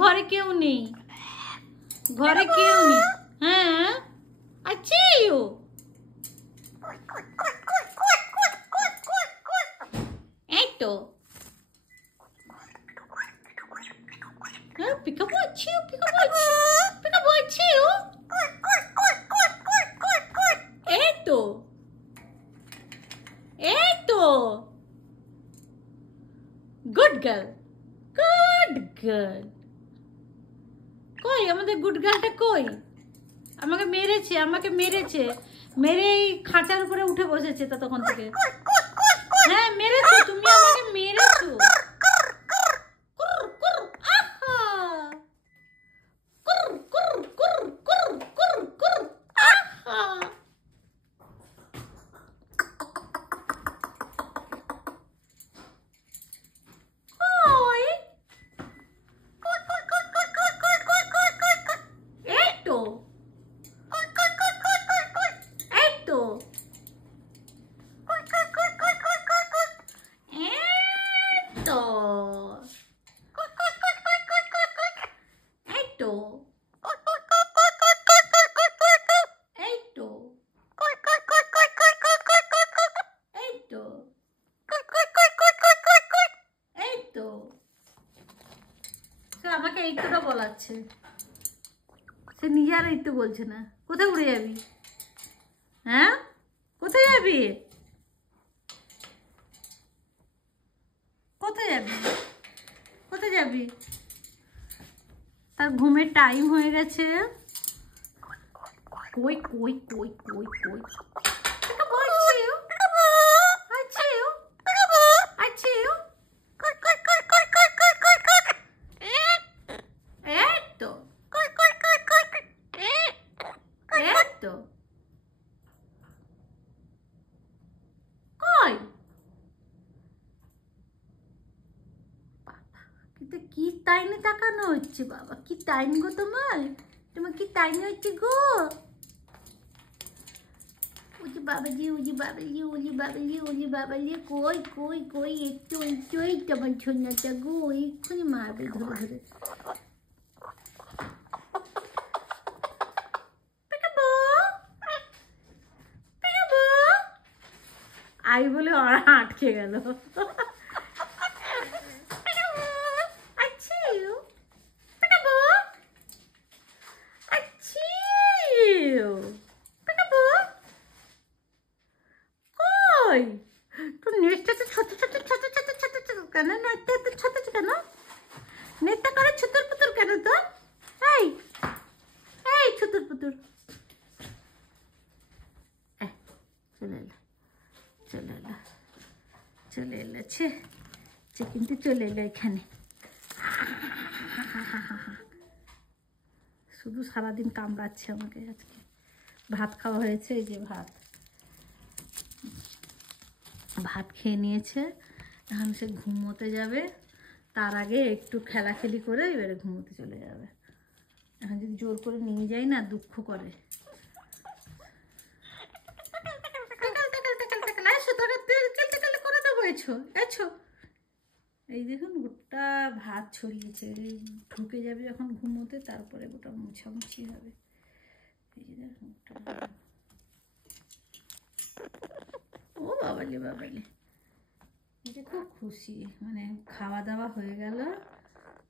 ঘরে কেউ নেই, ঘরে কেউ নেই। হ্যাঁ আছে ও, এই তো পিকাবু আছে, পিকাবু আছে, পিকাবু আছে ও, এই তো, এই তো গুড গার্ল, গুড গার্ল। কই আমাদের গুড গার্লটা কই? আমাকে মেরেছে, আমাকে মেরেছে, মেরে এই খাঁচার উপরে উঠে বসেছে ততক্ষণ থেকে। হ্যাঁ মেরেছো তুমি, আমাকে মেরেছো। আমাকে এইটুটা বলাচ্ছে, সে নিজে আর এইটু বলছে না। কোথায় উড়ে যাবি? হ্যাঁ কোথায় যাবি? কোথায় যাবি? কোথায় যাবি? তার ঘুমের টাইম হয়ে গেছে। কই কই কই কই কই কি টাইনে তাকানো হচ্ছে বাবা? কি টাইম গো তোমার? তোমার কি টাইম হচ্ছে গো? ওজি বাবাজি, ওজি বাবাজি, ওজি বাবাজি, ওজি বাবাজি, কই কই কই, একটু একটু, এই তোমার ছোনাটা গো, এক্ষুনি মারবে ধরে ধরে। আই বলে ওরা আটকে গেল। তোর নেটটা তো ছোট ছোট ছোট ছোট ছোট ছোট কেন? নেটটা তো ছোট ছোট কেন? নেটটা করে ছুতুর পুতুর কেন তো? এই এই ছুতুর পুতুর চলে এলো, চলে এলো, চলে এলেছে, কিন্তু চলে এলো এখানে। শুধু সারাদিন কামড়াচ্ছে আমাকে। আজকে ভাত খাওয়া হয়েছে, এই যে ভাত, ভাত খেয়ে নিয়েছে। এখন সে ঘুমোতে যাবে, তার আগে একটু খেলাখেলি করে এবারে ঘুমোতে চলে যাবে। এখন যদি জোর করে নিয়ে যাই না দুঃখ করে। এই দেখুন গোটা ভাত ছড়িয়েছে, ঢুকে যাবে যখন ঘুমোতে, তারপরে গোটা মুছামুছি হবে। এই যে দেখুন, ও বাবালে বাবালে, এটা খুব খুশি, মানে খাওয়া দাওয়া হয়ে গেল,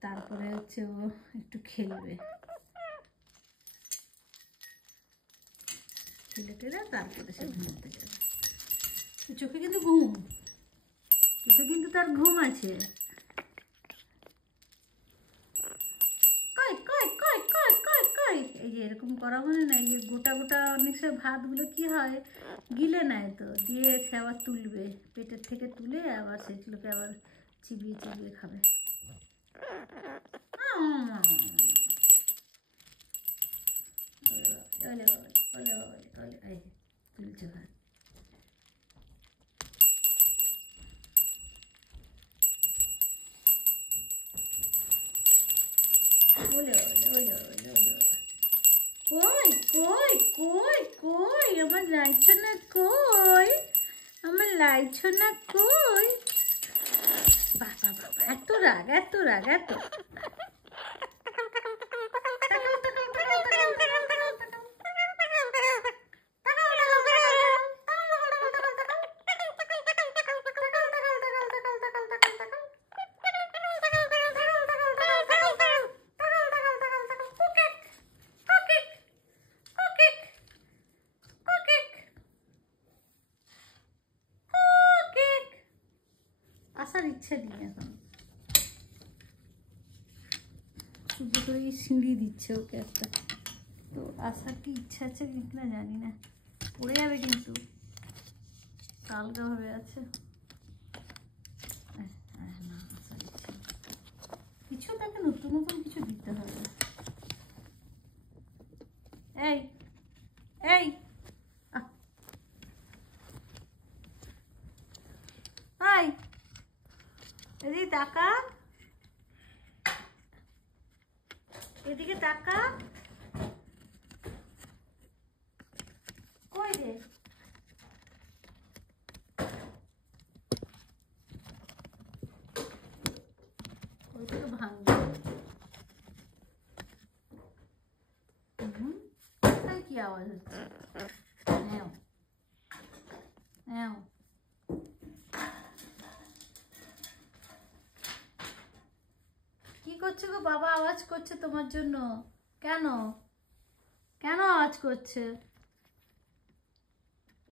তারপরে হচ্ছে ও একটু খেলবে, খেলে টেলে তারপরে সে ঘুমোতে যাবে। চোখে কিন্তু ঘুম, চোখে কিন্তু তার ঘুম আছে। এই যে এরকম করা মানে না, এই যে গোটা গোটা অনেক সময় ভাতগুলো কি হয় গিলে নেয়, তো দিয়ে সে আবার তুলবে, পেটের থেকে তুলে আবার সেগুলোকে আবার চিবিয়ে চিবিয়ে খাবে। তুলছে ভাত। কই কই কই কই আমার লাইছো না, কই আমার লাইছো না, কই? বাবা বাবা, এত রাগ, এত রাগ, এত ইচ্ছা নেই এখন, শুধু করে সিঁড়ি দিচ্ছে ওকে একটা। তো আসার কি ইচ্ছা আছে কিনা জানি না, পড়ে যাবে কিন্তু, হালকা ভাবে আছে। না, আসার ইচ্ছা কিছু, তাকে নতুন নতুন কিছু দিতে হবে। এই এই হাই, এদিকে তাকা, এদিকে তাকা। কই রে? ওইটা তো ভাঙবে। কি আওয়াজ হচ্ছে? নেও নেও। কি করছে গো বাবা? আওয়াজ করছে তোমার জন্য। কেন কেন আওয়াজ করছে?